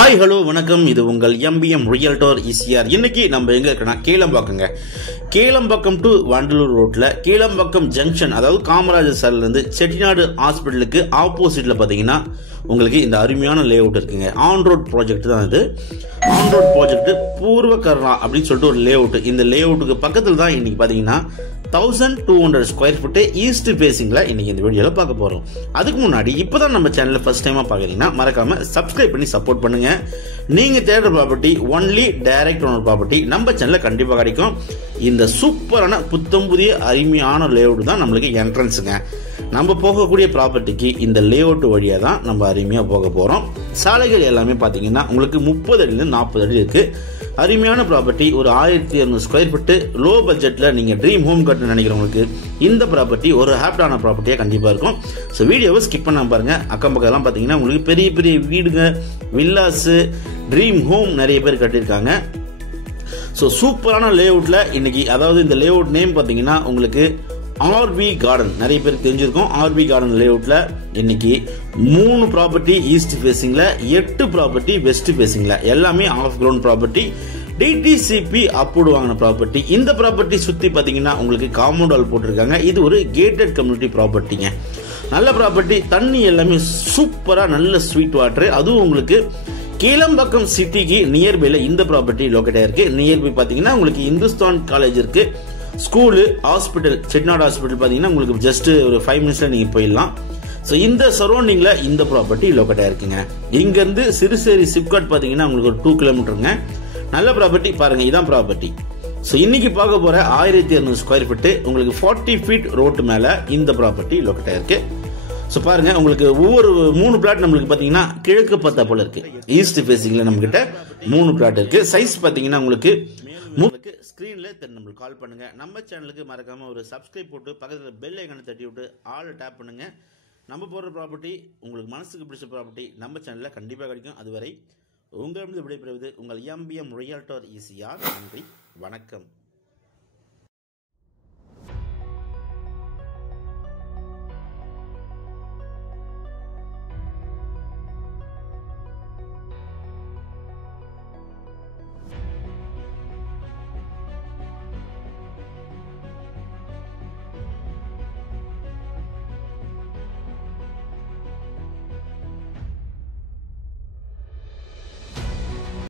Hi hello வணக்கம். இது உங்கள் எம்பிஎம் ரியல்டோர் ஈசிஆர். இன்னைக்கு நம்ம எங்க இருக்கோம்னா கேளம்பாக்கங்க. கேளம்பாக்கம் டு வண்டலூர் ரோட்ல கேளம்பாக்கம் ஜங்ஷன், அதாவது காமராஜர் சாலையில இருந்து செட்டிநாடு ஹாஸ்பிட்டலுக்கு ஆப்போசிட்ல பாத்தீங்கன்னா உங்களுக்கு இந்த அருமையான லே அவுட் இருக்குங்க. ஆன் ரோட் ப்ராஜெக்ட் தான் இது. ஆன் ரோட் ப்ராஜெக்ட் பூர்வ கர்ணா அப்படின்னு சொல்லிட்டு ஒரு லே அவுட். இந்த லே அவுட்டுக்கு பக்கத்தில் தான் இன்னைக்கு பாத்தீங்கன்னா 1200 ஸ்கொயர் ஃபுட் ஈஸ்ட் பேசிங்ல இன்னைக்கு இந்த வீடியோல பார்க்க போறோம். அதுக்கு முன்னாடி இப்பதான் நம்ம சேனலை ஃபர்ஸ்ட் டைமா பாக்குறீங்கன்னா மறக்காம சப்ஸ்கிரைப் பண்ணி சப்போர்ட் பண்ணுங்க. நீங்க தேடுற property only direct owner property நம்ம சேனல்ல கண்டிப்பா கிடைக்கும். இந்த சூப்பரான புத்தம் புதிய அருமையான லேஅவுட் தான் நம்மளுக்கு என்ட்ரன்ஸுங்க. நம்ம போகக்கூடிய ப்ராப்பர்ட்டிக்கு இந்த லேஅவுட் வழியா தான் நம்ம அருமையா போக போறோம். சாலைகள் எல்லாமே பாத்தீங்கன்னா உங்களுக்கு 30 அடியிலிருந்து 40 அடி இருக்கு. அருமையான ப்ராப்பர்ட்டி. ஒரு 1200 ஸ்கொயர் ஃபுட் லோ பட்ஜெட்ல நீங்க ட்ரீம் ஹோம் கட்டணும்னு நினைக்கிறவங்களுக்கு இந்த ப்ராப்பர்ட்டி ஒரு ஹாப்டான ப்ராப்பர்ட்டியா கண்டிப்பா இருக்கும். ஸோ வீடியோவை ஸ்கிப் பண்ணாம பாருங்க. அக்கம் பக்கம் எல்லாம் பாத்தீங்கன்னா உங்களுக்கு பெரிய பெரிய வீடுங்க, வில்லாஸ், ட்ரீம் ஹோம் நிறைய பேர் கட்டியிருக்காங்க. ஸோ சூப்பரான லேஅவுட்ல இன்னைக்கு, அதாவது இந்த லேஅவுட் நேம் பாத்தீங்கன்னா உங்களுக்கு ஆர்பி கார்டன், நிறைய பேருக்கு தெரிஞ்சிருக்கும். ஆர்பி கார்டன் லேஅவுட்ல இன்னைக்கு 3 ப்ராப்பர்ட்டி ஈஸ்ட் ஃபேசிங்ல, 8 ப்ராப்பர்ட்டி வெஸ்ட் ஃபேசிங்ல, எல்லாமே half ground property, DTCP approved வாங்கின ப்ராப்பர்ட்டி. இந்த ப்ராப்பர்ட்டி சுத்தி பாத்தீங்கன்னா உங்களுக்கு காம்பவுண்ட் வால் போட்டிருக்காங்க. இது ஒரு கேட்டட் கம்யூனிட்டி ப்ராப்பர்ட்டிங்க. நல்ல ப்ராப்பர்ட்டி. தண்ணி எல்லாமே சூப்பரா, நல்ல ஸ்வீட் வாட்டர். அதுவும் உங்களுக்கு கேளம்பாக்கம் சிட்டிக்கு நியர்பைல இந்த ப்ராப்பர்ட்டி லொகேட் ஆயிருக்கு. நியர்பை பாத்தீங்கன்னா உங்களுக்கு இந்துஸ்தான் காலேஜ் இருக்கு, ஸ்கூலு, ஹாஸ்பிட்டல், செட்டிநாடு ஹாஸ்பிட்டல் பாத்தீங்கன்னா உங்களுக்கு ஜஸ்ட் ஒரு 5 மினிட்ஸ்ல நீங்க போயிடலாம். ஸோ இந்த சரௌண்டிங்ல இந்த ப்ராப்பர்ட்டி லொகேட் ஆயிருக்குங்க. இங்க இருந்து சிறுசேரி சிப்காட் பாத்தீங்கன்னா உங்களுக்கு ஒரு 2 கிலோமீட்டருங்க. நல்ல ப்ராப்பர்ட்டி பாருங்க. இதான் ப்ராப்பர்ட்டி. ஸோ இன்னைக்கு பார்க்க போற 1200 ஸ்கொயர் ஃபீட் உங்களுக்கு 40 ஃபீட் ரோட்டு மேல இந்த ப்ராப்பர்ட்டி லொகேட் ஆயிருக்கு. ஸோ பாருங்க, உங்களுக்கு ஒவ்வொரு 3 பிளாட் நம்மளுக்கு பாத்தீங்கன்னா கிழக்கு பார்த்தா போல இருக்கு. ஈஸ்ட் ஃபேசிங்ல நம்ம கிட்ட 3 பிளாட் இருக்கு. சைஸ் பாத்தீங்கன்னா உங்களுக்கு ஸ்கிரீன்ல நம்மளுக்கு கால் பண்ணுங்க. நம்ம சேனலுக்கு மறக்காம ஒரு சப்ஸ்கிரைப் போட்டு பக்கத்துல பெல் ஐகானை தட்டி விட்டு ஆல் டேப் பண்ணுங்க. நம்ம போடுற ப்ராப்பர்ட்டி உங்களுக்கு மனசுக்கு பிடிச்ச ப்ராப்பர்ட்டி நம்ம சேனல்ல கண்டிப்பா கிடைக்கும். அதுவரை உங்களிடம் விடைபெறுவது உங்கள் எம்பிஎம் ரியல்டோர் ஈசிஆர். நன்றி, வணக்கம்.